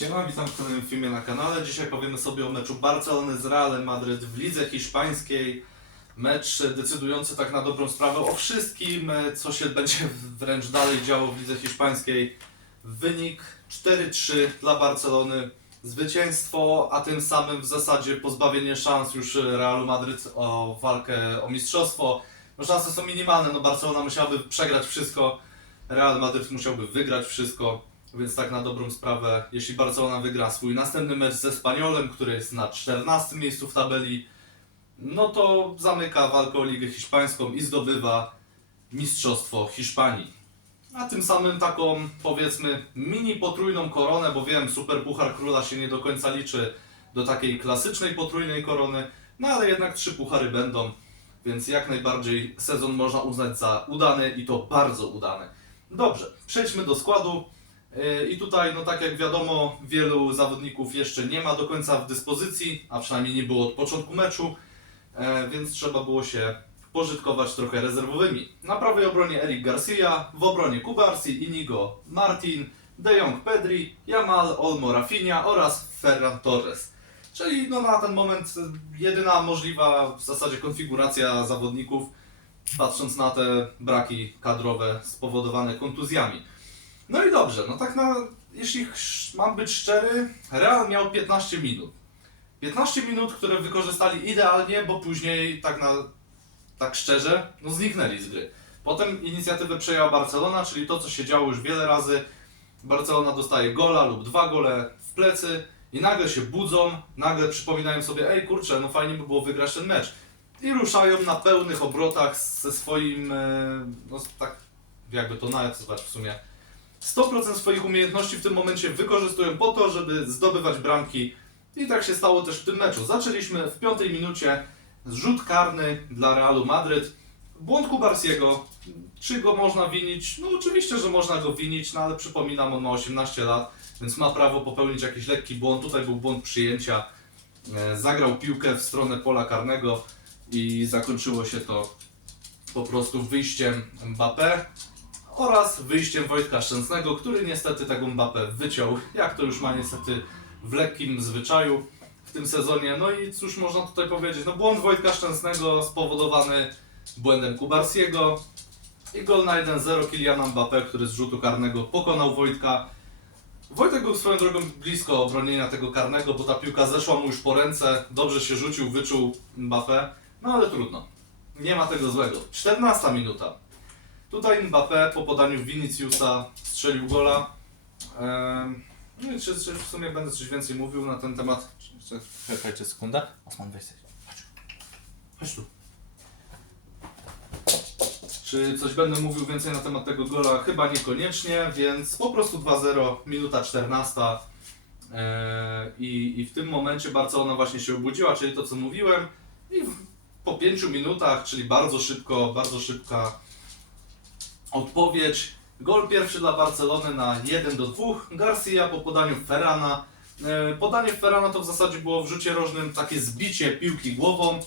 Siema, witam w kolejnym filmie na kanale. Dzisiaj powiemy sobie o meczu Barcelony z Realem Madryt w lidze hiszpańskiej. Mecz decydujący tak na dobrą sprawę o wszystkim, e, co się będzie wręcz dalej działo w lidze hiszpańskiej. Wynik 4-3 dla Barcelony. Zwycięstwo, a tym samym w zasadzie pozbawienie szans już Realu Madryt o walkę o mistrzostwo. No szanse są minimalne, no Barcelona musiałaby przegrać wszystko, Real Madryt musiałby wygrać wszystko. Więc tak na dobrą sprawę, jeśli Barcelona wygra swój następny mecz ze Spaniolem, który jest na 14 miejscu w tabeli, no to zamyka walkę o Ligę Hiszpańską i zdobywa Mistrzostwo Hiszpanii. A tym samym taką, powiedzmy, mini potrójną koronę, bo wiem, Super Puchar Króla się nie do końca liczy do takiej klasycznej potrójnej korony, no ale jednak trzy puchary będą, więc jak najbardziej sezon można uznać za udany i to bardzo udany. Dobrze, przejdźmy do składu. I tutaj, no tak jak wiadomo, wielu zawodników jeszcze nie ma do końca w dyspozycji, a przynajmniej nie było od początku meczu, e, więc trzeba było się pożytkować trochę rezerwowymi. Na prawej obronie Eric Garcia, w obronie Kubarsi, Inigo Martin, De Jong Pedri, Jamal, Olmo Rafinha oraz Ferran Torres. Czyli no, na ten moment jedyna możliwa w zasadzie konfiguracja zawodników, patrząc na te braki kadrowe spowodowane kontuzjami. No i dobrze, no tak na, jeśli mam być szczery, Real miał 15 minut. 15 minut, które wykorzystali idealnie, bo później tak na, tak szczerze, no zniknęli z gry. Potem inicjatywę przejęła Barcelona, czyli to co się działo już wiele razy. Barcelona dostaje gola lub dwa gole w plecy i nagle się budzą, nagle przypominają sobie, ej kurczę, no fajnie by było wygrać ten mecz. I ruszają na pełnych obrotach ze swoim, e, no tak jakby to nazwać w sumie, 100% swoich umiejętności w tym momencie wykorzystują po to, żeby zdobywać bramki. I tak się stało też w tym meczu. Zaczęliśmy w piątej minucie zrzut karny dla Realu Madryt. Błąd Kubarsiego. Czy go można winić? No oczywiście, że można go winić, no ale przypominam, on ma 18 lat, więc ma prawo popełnić jakiś lekki błąd. Tutaj był błąd przyjęcia. E, Zagrał piłkę w stronę pola karnego i zakończyło się to po prostu wyjściem Mbappé oraz wyjściem Wojtka Szczęsnego, który niestety tego Mbappé wyciął, jak to już ma niestety w lekkim zwyczaju w tym sezonie. No i cóż można tutaj powiedzieć, no błąd Wojtka Szczęsnego spowodowany błędem Kubarsiego i gol na 1-0 Kyliana Mbappé, który z rzutu karnego pokonał Wojtka. Wojtek był swoją drogą blisko obronienia tego karnego, bo ta piłka zeszła mu już po ręce, dobrze się rzucił, wyczuł Mbappé, no ale trudno. Nie ma tego złego. 14 minuta. Tutaj Mbappé po podaniu Viniciusa strzelił gola. No i czy, czy w sumie będę coś więcej mówił na ten temat? Czekajcie sekundę. Osman, weź. Chodź. Chodź tu. Czy coś będę mówił więcej na temat tego gola? Chyba niekoniecznie, więc po prostu 2-0, minuta 14. Eee, i, I w tym momencie Barcelona właśnie się obudziła, czyli to co mówiłem. I po 5 minutach, czyli bardzo szybko, bardzo szybka odpowiedź. Gol pierwszy dla Barcelony na 1 do 2. Garcia po podaniu Ferrana. E, Podanie Ferrana to w zasadzie było w rzucie rożnym takie zbicie piłki głową.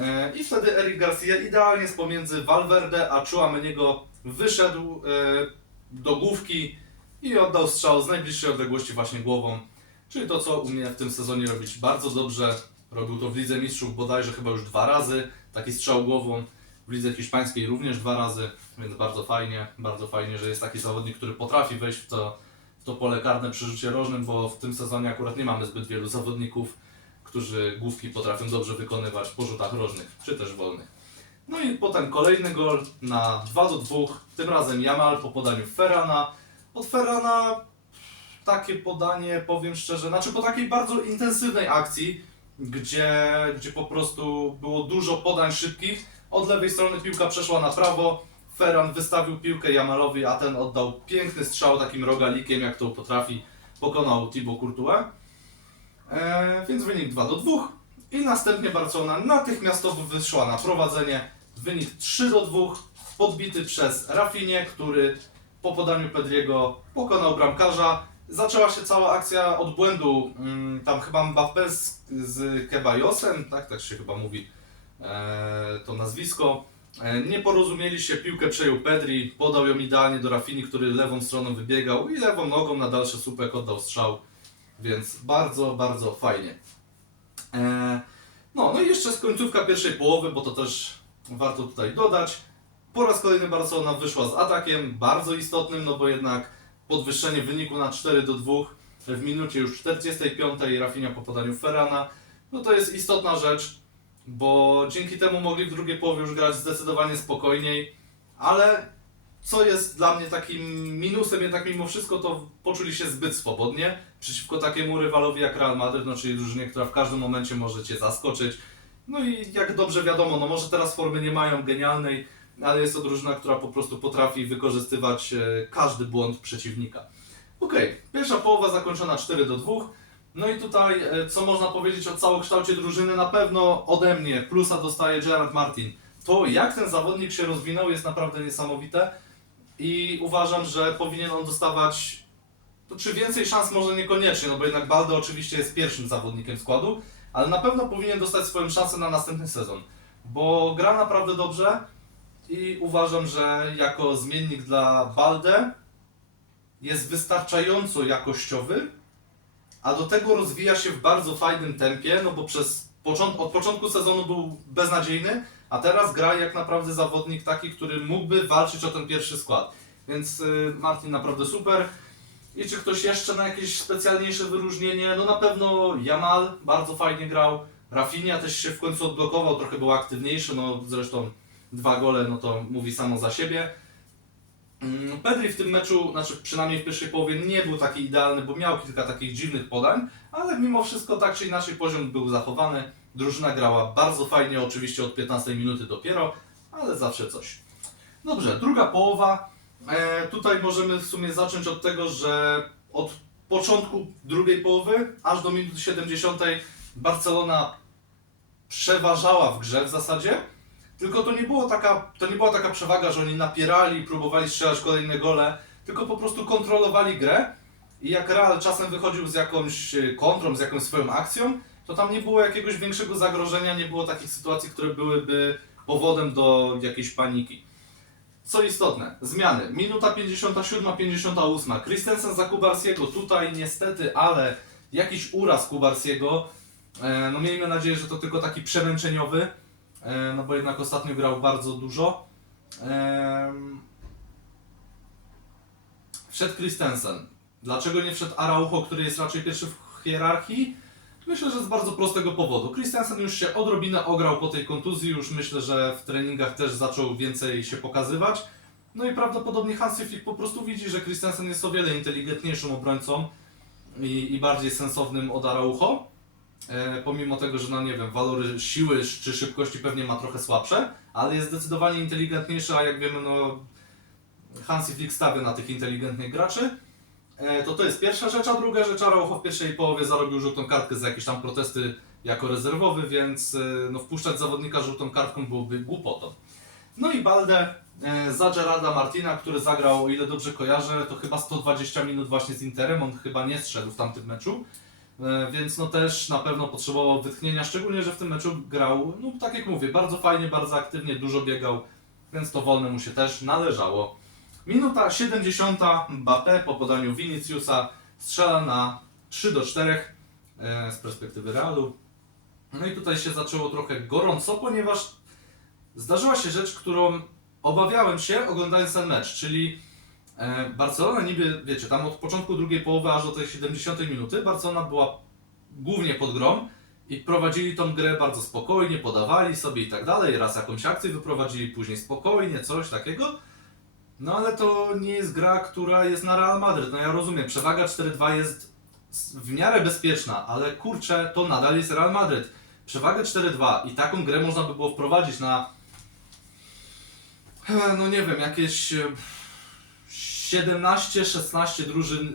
E, I wtedy Eric Garcia idealnie z pomiędzy Valverde a Chouameniego wyszedł e, do główki i oddał strzał z najbliższej odległości właśnie głową. Czyli to, co umie w tym sezonie robić bardzo dobrze. Robił to w Lidze Mistrzów bodajże chyba już dwa razy. Taki strzał głową. W lidze hiszpańskiej również dwa razy, więc bardzo fajnie, bardzo fajnie, że jest taki zawodnik, który potrafi wejść w to, w to pole karne przy rzucie rożnym, bo w tym sezonie akurat nie mamy zbyt wielu zawodników, którzy główki potrafią dobrze wykonywać po rzutach rożnych, czy też wolnych. No i potem kolejny gol na 2 do 2, tym razem Jamal po podaniu Ferrana. Od Ferrana takie podanie, powiem szczerze, znaczy po takiej bardzo intensywnej akcji, gdzie, gdzie po prostu było dużo podań szybkich, od lewej strony piłka przeszła na prawo. Ferran wystawił piłkę Jamalowi, a ten oddał piękny strzał takim rogalikiem, jak to potrafi. Pokonał Thibaut Courtois. Eee, więc wynik 2 do 2. I następnie Barcelona natychmiastowo wyszła na prowadzenie. Wynik 3 do 2, podbity przez Rafinię, który po podaniu Pedriego pokonał bramkarza. Zaczęła się cała akcja od błędu. Mm, Tam chyba Mbappé z, z Kebajosem, tak, tak się chyba mówi to nazwisko. E, Nie porozumieli się, piłkę przejął Pedri, podał ją idealnie do Rafini, który lewą stroną wybiegał i lewą nogą na dalszy słupek oddał strzał. Więc bardzo, bardzo fajnie. E, no, no i jeszcze z końcówka pierwszej połowy, bo to też warto tutaj dodać. Po raz kolejny Barcelona wyszła z atakiem, bardzo istotnym, no bo jednak podwyższenie wyniku na 4 do 2 w minucie już 45 Rafinha po podaniu Ferrana, no to jest istotna rzecz, bo dzięki temu mogli w drugiej połowie już grać zdecydowanie spokojniej, ale co jest dla mnie takim minusem jednak mimo wszystko, to poczuli się zbyt swobodnie przeciwko takiemu rywalowi jak Real Madrid, no czyli drużynie, która w każdym momencie może Cię zaskoczyć. No i jak dobrze wiadomo, no może teraz formy nie mają genialnej, ale jest to drużyna, która po prostu potrafi wykorzystywać e, każdy błąd przeciwnika. Okej, pierwsza połowa zakończona 4 do 2. No i tutaj, e, co można powiedzieć o całokształcie drużyny, na pewno ode mnie plusa dostaje Gerard Martin. To, jak ten zawodnik się rozwinął, jest naprawdę niesamowite i uważam, że powinien on dostawać to czy więcej szans może niekoniecznie, no bo jednak Baldo oczywiście jest pierwszym zawodnikiem składu, ale na pewno powinien dostać swoją szansę na następny sezon, bo gra naprawdę dobrze i uważam, że jako zmiennik dla Balde jest wystarczająco jakościowy, a do tego rozwija się w bardzo fajnym tempie, no bo przez począt- od początku sezonu był beznadziejny, a teraz gra jak naprawdę zawodnik taki, który mógłby walczyć o ten pierwszy skład. Więc y, Martin naprawdę super. I czy ktoś jeszcze na jakieś specjalniejsze wyróżnienie? No na pewno Jamal bardzo fajnie grał. Rafinha też się w końcu odblokował, trochę był aktywniejszy, no zresztą dwa gole, no to mówi samo za siebie. Mm, Pedri w tym meczu, znaczy przynajmniej w pierwszej połowie nie był taki idealny, bo miał kilka takich dziwnych podań, ale mimo wszystko tak czy inaczej poziom był zachowany. Drużyna grała bardzo fajnie, oczywiście od 15 minuty dopiero, ale zawsze coś. Dobrze, druga połowa. E, tutaj możemy w sumie zacząć od tego, że od początku drugiej połowy aż do minuty 70 Barcelona przeważała w grze w zasadzie. Tylko to nie, było taka, to nie była taka przewaga, że oni napierali, próbowali strzelać kolejne gole, tylko po prostu kontrolowali grę i jak Real czasem wychodził z jakąś e, kontrą, z jakąś swoją akcją, to tam nie było jakiegoś większego zagrożenia, nie było takich sytuacji, które byłyby powodem do jakiejś paniki. Co istotne, zmiany. Minuta 57, 58. Christensen za Kubarsiego. Tutaj niestety, ale jakiś uraz Kubarsiego. E, no miejmy nadzieję, że to tylko taki przemęczeniowy. E, no bo jednak ostatnio grał bardzo dużo. Wszedł Christensen. Dlaczego nie wszedł Araujo, który jest raczej pierwszy w hierarchii? Myślę, że z bardzo prostego powodu. Christensen już się odrobinę ograł po tej kontuzji, już myślę, że w treningach też zaczął więcej się pokazywać. No i prawdopodobnie Hansi Flick po prostu widzi, że Christensen jest o wiele inteligentniejszym obrońcą i, i bardziej sensownym od Araujo. E, pomimo tego, że no nie wiem, walory siły czy szybkości pewnie ma trochę słabsze, ale jest zdecydowanie inteligentniejszy, a jak wiemy, no Hansi Flick stawia na tych inteligentnych graczy. E, To to jest pierwsza rzecz, a druga rzecz, Araujo w pierwszej połowie zarobił żółtą kartkę za jakieś tam protesty jako rezerwowy, więc e, no, wpuszczać zawodnika żółtą kartką byłoby głupotą. No i Balde e, za Gerarda Martina, który zagrał, o ile dobrze kojarzę, to chyba 120 minut właśnie z Interem, on chyba nie strzedł w tamtym meczu. E, Więc no też na pewno potrzebował wytchnienia, szczególnie, że w tym meczu grał, no tak jak mówię, bardzo fajnie, bardzo aktywnie, dużo biegał, więc to wolne mu się też należało. Minuta 70, Mbappé po podaniu Viniciusa strzela na 3 do 4 e, z perspektywy Realu. No i tutaj się zaczęło trochę gorąco, ponieważ zdarzyła się rzecz, którą obawiałem się oglądając ten mecz, czyli e, Barcelona niby, wiecie, tam od początku drugiej połowy aż do tej 70 minuty Barcelona była głównie pod grą i prowadzili tą grę bardzo spokojnie, podawali sobie i tak dalej, raz jakąś akcję wyprowadzili, później spokojnie, coś takiego. No ale to nie jest gra, która jest na Real Madryt. No ja rozumiem, przewaga 4-2 jest w miarę bezpieczna, ale kurczę, to nadal jest Real Madryt. Przewagę 4-2 i taką grę można by było wprowadzić na e, no nie wiem, jakieś e, 17-16 drużyn e,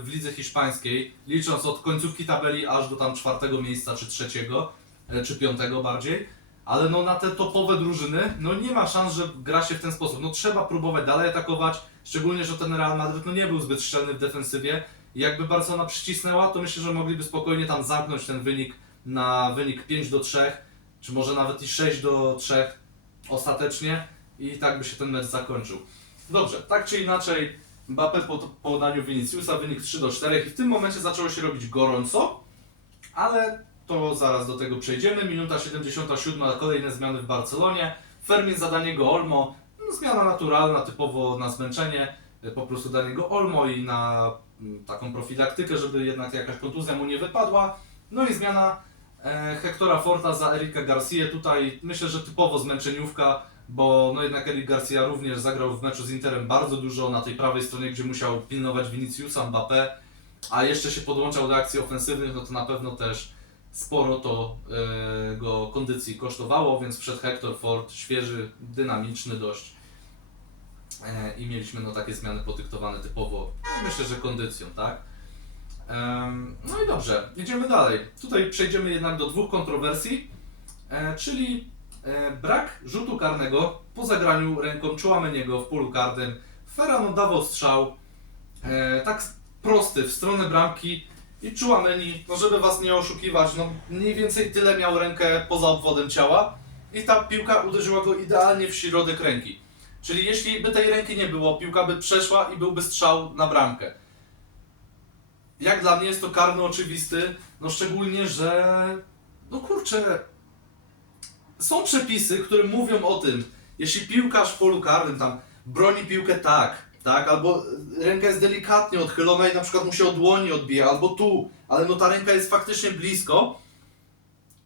w lidze hiszpańskiej, licząc od końcówki tabeli aż do tam czwartego miejsca czy trzeciego, e, czy piątego bardziej. Ale no na te topowe drużyny, no nie ma szans, że gra się w ten sposób. No trzeba próbować dalej atakować, szczególnie, że ten Real Madryt no nie był zbyt szczelny w defensywie. Jakby Barcelona przycisnęła, to myślę, że mogliby spokojnie tam zamknąć ten wynik na wynik 5 do 3, czy może nawet i 6 do 3 ostatecznie i tak by się ten mecz zakończył. Dobrze, tak czy inaczej, Mbappe po po podaniu Viniciusa, wynik 3 do 4 i w tym momencie zaczęło się robić gorąco, ale to zaraz do tego przejdziemy. Minuta 77, kolejne zmiany w Barcelonie. Fermin za Daniego Olmo, no, zmiana naturalna, typowo na zmęczenie, po prostu Daniego Olmo i na mm, taką profilaktykę, żeby jednak jakaś kontuzja mu nie wypadła. No i zmiana e, Hectora Forta za Erika Garcia. Tutaj myślę, że typowo zmęczeniówka, bo no jednak Eric Garcia również zagrał w meczu z Interem bardzo dużo na tej prawej stronie, gdzie musiał pilnować Viniciusa, Mbappé, a jeszcze się podłączał do akcji ofensywnych, no to na pewno też sporo to e, go kondycji kosztowało, więc przed Hector Ford świeży, dynamiczny dość. E, I mieliśmy no takie zmiany podyktowane typowo, myślę, że kondycją, tak? No i dobrze, idziemy dalej. Tutaj przejdziemy jednak do dwóch kontrowersji, e, czyli brak rzutu karnego po zagraniu ręką Chouameniego w polu karnym. Ferran oddawał strzał, e, tak prosty, w stronę bramki i Chouameni, no żeby was nie oszukiwać, no mniej więcej tyle miał rękę poza obwodem ciała i ta piłka uderzyła go idealnie w środek ręki. Czyli jeśli by tej ręki nie było, piłka by przeszła i byłby strzał na bramkę. Jak dla mnie jest to karny oczywisty, no szczególnie, że no kurczę, są przepisy, które mówią o tym, jeśli piłkarz w polu karnym tam broni piłkę tak, tak, albo ręka jest delikatnie odchylona i na przykład mu się od dłoni odbija, albo tu, ale no ta ręka jest faktycznie blisko,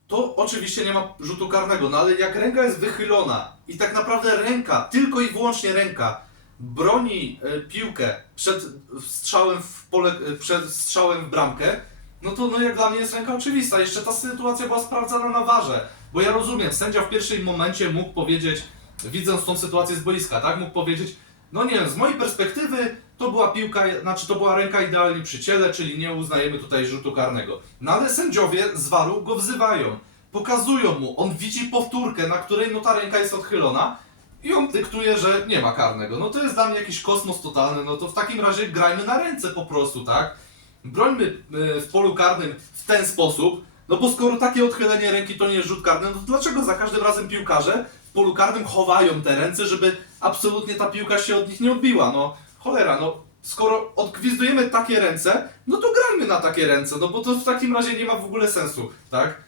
to oczywiście nie ma rzutu karnego, no ale jak ręka jest wychylona i tak naprawdę ręka, tylko i wyłącznie ręka, broni e, piłkę przed strzałem w pole, e, przed strzałem w bramkę, no to no jak dla mnie jest ręka oczywista. Jeszcze ta sytuacja była sprawdzana na warze, bo ja rozumiem, sędzia w pierwszym momencie mógł powiedzieć, widząc tą sytuację z boiska, tak, mógł powiedzieć, no nie wiem, z mojej perspektywy to była piłka, znaczy to była ręka idealnie przy ciele, czyli nie uznajemy tutaj rzutu karnego. No ale sędziowie z waru go wzywają, pokazują mu, on widzi powtórkę, na której no ta ręka jest odchylona i on dyktuje, że nie ma karnego. No to jest dla mnie jakiś kosmos totalny, no to w takim razie grajmy na ręce po prostu, tak? Brońmy y, w polu karnym w ten sposób, no bo skoro takie odchylenie ręki to nie jest rzut karny, no to dlaczego za każdym razem piłkarze w polu karnym chowają te ręce, żeby absolutnie ta piłka się od nich nie odbiła? No cholera, no skoro odgwizdujemy takie ręce, no to grajmy na takie ręce, no bo to w takim razie nie ma w ogóle sensu, tak?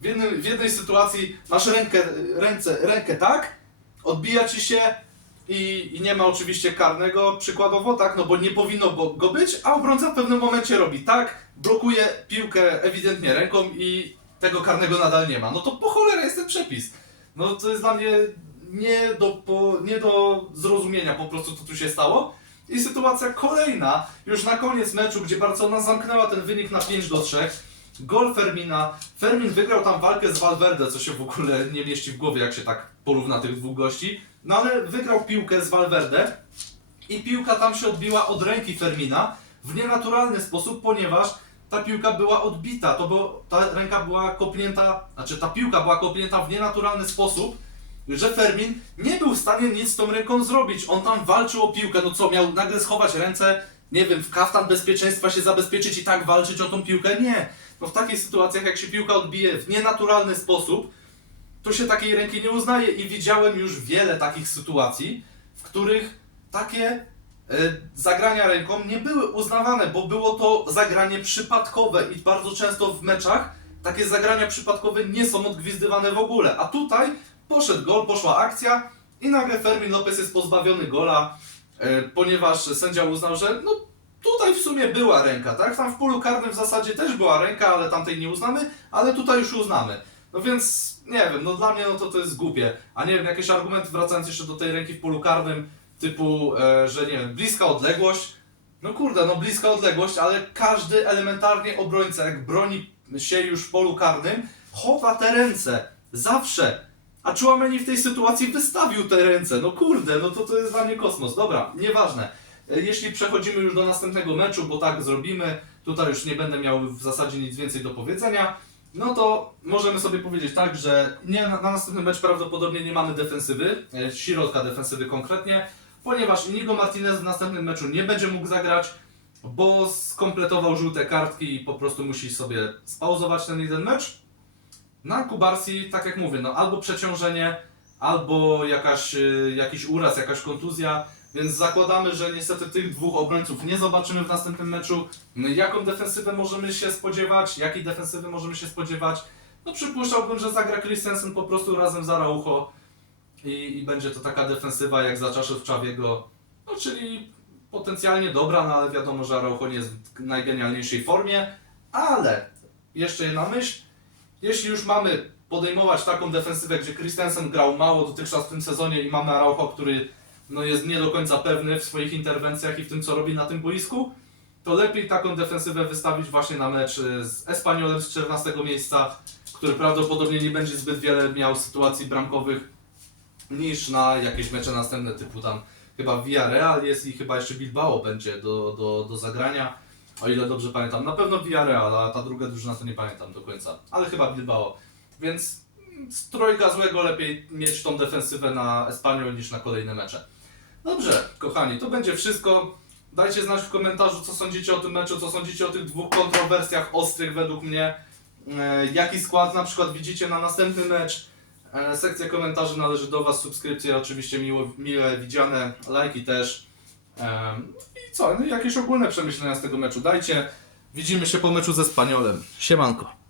W, jednym, w jednej sytuacji masz rękę, ręce, rękę tak, odbija ci się i, i nie ma oczywiście karnego przykładowo, tak, no bo nie powinno go być, a obrońca w pewnym momencie robi tak, blokuje piłkę ewidentnie ręką i tego karnego nadal nie ma. No to po cholerę jest ten przepis. No to jest dla mnie nie do, po, nie do zrozumienia po prostu co tu się stało. I sytuacja kolejna, już na koniec meczu, gdzie Barcelona zamknęła ten wynik na 5 do 3. Gol Fermina. Fermin wygrał tam walkę z Valverde, co się w ogóle nie mieści w głowie, jak się tak porówna tych dwóch gości. No ale wygrał piłkę z Valverde i piłka tam się odbiła od ręki Fermina w nienaturalny sposób, ponieważ ta piłka była odbita. To było, ta ręka była kopnięta, znaczy ta piłka była kopnięta w nienaturalny sposób, że Fermin nie był w stanie nic z tą ręką zrobić. On tam walczył o piłkę, no co, miał nagle schować ręce, nie wiem, w kaftan bezpieczeństwa się zabezpieczyć i tak walczyć o tą piłkę? Nie. No w takich sytuacjach, jak się piłka odbije w nienaturalny sposób, to się takiej ręki nie uznaje i widziałem już wiele takich sytuacji, w których takie e, zagrania ręką nie były uznawane, bo było to zagranie przypadkowe i bardzo często w meczach takie zagrania przypadkowe nie są odgwizdywane w ogóle. A tutaj poszedł gol, poszła akcja i nagle Fermin Lopez jest pozbawiony gola, e, ponieważ sędzia uznał, że no tutaj w sumie była ręka, tak? Tam w polu karnym w zasadzie też była ręka, ale tamtej nie uznamy, ale tutaj już uznamy. No więc nie wiem, no dla mnie no to to jest głupie. A nie wiem, jakiś argument wracając jeszcze do tej ręki w polu karnym, typu, e, że nie wiem, bliska odległość. No kurde, no bliska odległość, ale każdy elementarnie obrońca, jak broni się już w polu karnym, chowa te ręce. Zawsze. A Chouameni w tej sytuacji wystawił te ręce. No kurde, no to to jest dla mnie kosmos. Dobra, nieważne. E, Jeśli przechodzimy już do następnego meczu, bo tak zrobimy, tutaj już nie będę miał w zasadzie nic więcej do powiedzenia, no to możemy sobie powiedzieć tak, że nie, na, na następny mecz prawdopodobnie nie mamy defensywy, e, środka defensywy konkretnie, ponieważ Inigo Martinez w następnym meczu nie będzie mógł zagrać, bo skompletował żółte kartki i po prostu musi sobie spauzować ten jeden mecz. Na Kubarsi, tak jak mówię, no albo przeciążenie, albo jakaś, y, jakiś uraz, jakaś kontuzja. Więc zakładamy, że niestety tych dwóch obrońców nie zobaczymy w następnym meczu. Jaką defensywę możemy się spodziewać? Jakiej defensywy możemy się spodziewać? No przypuszczałbym, że zagra Christensen po prostu razem z Araujo i, i będzie to taka defensywa jak za czasów Czawiego, no czyli potencjalnie dobra, no ale wiadomo, że Araujo nie jest w najgenialniejszej formie, ale jeszcze jedna myśl, jeśli już mamy podejmować taką defensywę, gdzie Christensen grał mało dotychczas w tym sezonie i mamy Araujo, który no, jest nie do końca pewny w swoich interwencjach i w tym, co robi na tym boisku, to lepiej taką defensywę wystawić właśnie na mecz y, z Espaniolem z 14 miejsca, który prawdopodobnie nie będzie zbyt wiele miał sytuacji bramkowych niż na jakieś mecze następne typu tam chyba Villarreal jest i chyba jeszcze Bilbao będzie do, do, do zagrania, o ile dobrze pamiętam. Na pewno Villarreal, a ta druga drużyna to nie pamiętam do końca, ale chyba Bilbao. Więc mm, z trojga złego lepiej mieć tą defensywę na Espaniol niż na kolejne mecze. Dobrze, kochani, to będzie wszystko. Dajcie znać w komentarzu, co sądzicie o tym meczu, co sądzicie o tych dwóch kontrowersjach ostrych według mnie. E, jaki skład na przykład widzicie na następny mecz. E, sekcja komentarzy należy do Was, subskrypcje oczywiście miło, mile widziane, lajki też. E, I co, no jakieś ogólne przemyślenia z tego meczu dajcie. Widzimy się po meczu ze Spaniolem. Siemanko.